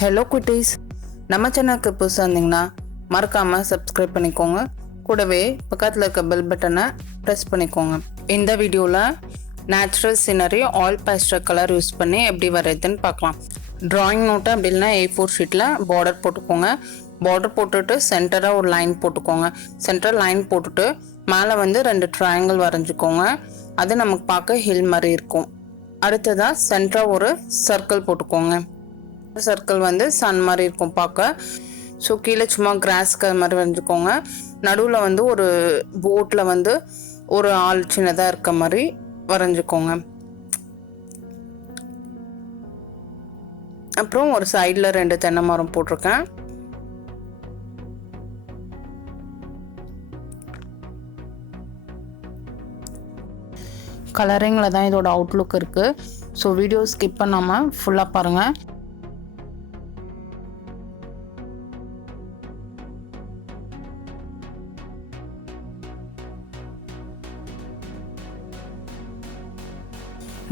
Hello குட்டீஸ், நம்ம சேனலுக்கு புதுசாக இருந்தீங்கன்னா மறக்காமல் சப்ஸ்கிரைப் பண்ணிக்கோங்க. கூடவே பக்கத்தில் இருக்க பெல் பட்டனை ப்ரெஸ் பண்ணிக்கோங்க. இந்த வீடியோவில் natural scenery oil pastel colour use பண்ணி எப்படி வரையுதுன்னு பார்க்கலாம். ட்ராயிங் நோட்டு அப்படி இல்லைனா A4 ஷீட்டில் பார்டர் போட்டுக்கோங்க. பார்டர் போட்டுட்டு சென்டராக ஒரு லைன் போட்டுக்கோங்க. சென்டர் லைன் போட்டுட்டு மேலே வந்து 2 ட்ரையாங்கிள் வரைஞ்சிக்கோங்க. அது நமக்கு பார்க்க ஹில் மாதிரி இருக்கும். அடுத்ததாக சென்டராக ஒரு சர்க்கிள் போட்டுக்கோங்க. சர்க்கிள் வந்து சன் மாதிரி இருக்கும் பார்க்க. ஸோ கீழே சும்மா கிராஸ்க்கு மாதிரி வரைஞ்சிக்கோங்க. நடுவில் வந்து ஒரு போட்டில் வந்து ஒரு ஆள் சின்னதாக இருக்க மாதிரி வரைஞ்சிக்கோங்க. அப்புறம் ஒரு சைடில் 2 தென்னை மரம் போட்டிருக்கேன். கலரிங்கில் தான் இதோட அவுட்லுக் இருக்குது. ஸோ வீடியோ ஸ்கிப் பண்ணாமல் ஃபுல்லாக பாருங்கள்.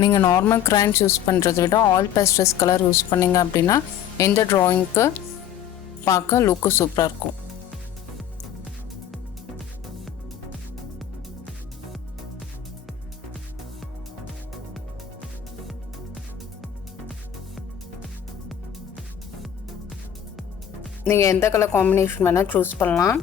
நீங்கள் நார்மல் கிரைன்ஸ் யூஸ் பண்ணுறதை விட ஆயில் பேஸ்டல்ஸ் கலர் யூஸ் பண்ணிங்க அப்படின்னா எந்த ட்ராயிங்க்கு பார்க்க லுக்கு சூப்பராக இருக்கும். நீங்கள் எந்த கலர் காம்பினேஷன் வேணால் சூஸ் பண்ணலாம்.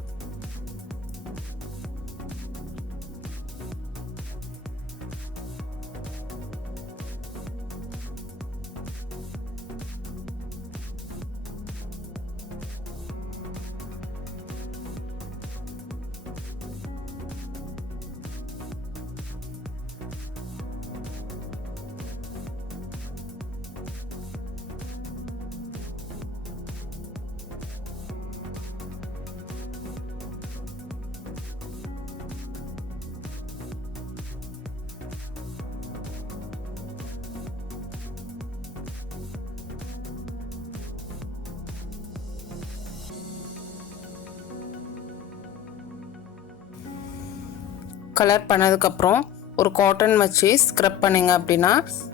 கலர் பண்ணதுக்கப்புறம் ஒரு காட்டன் வச்சு ஸ்க்ரப் பண்ணிங்க அப்படின்னா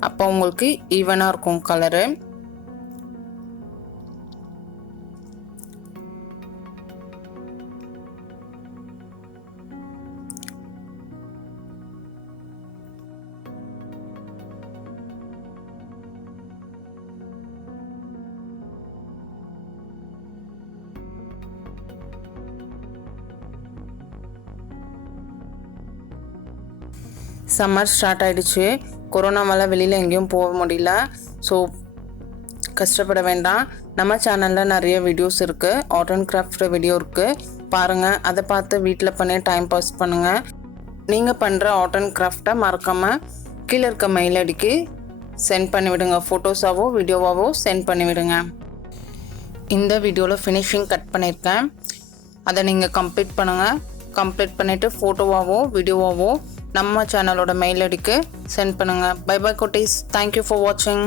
அப்போ உங்களுக்கு ஈவனாக இருக்கும் கலரு. சம்மர் ஸ்டார்ட் ஆகிடுச்சு. கொரோனாவால் வெளியில் எங்கேயும் போக முடியல. ஸோ கஷ்டப்பட வேண்டாம். நம்ம சேனலில் நிறைய வீடியோஸ் இருக்குது. ஆர்ட் அண்ட் கிராஃப்ட் வீடியோ இருக்குது, பாருங்கள். அதை பார்த்து வீட்டில் பண்ணி டைம் பாஸ் பண்ணுங்கள். நீங்கள் பண்ணுற ஆர்ட் அண்ட் கிராஃப்டை மறக்காமல் கீழே இருக்க மெயில் ஐடிக்கு சென்ட் பண்ணிவிடுங்க. ஃபோட்டோஸாவோ வீடியோவாவோ சென்ட் பண்ணிவிடுங்க. இந்த வீடியோவில் ஃபினிஷிங் கட் பண்ணியிருக்கேன். அதை நீங்கள் கம்ப்ளீட் பண்ணுங்கள். கம்ப்ளீட் பண்ணிவிட்டு ஃபோட்டோவாவோ வீடியோவாவோ நம்ம சேனலோட மெயில் ஐடிக்கு சென்ட் பண்ணுங்கள். பை பை குட்டீஸ். தேங்க்யூ ஃபார் வாட்சிங்.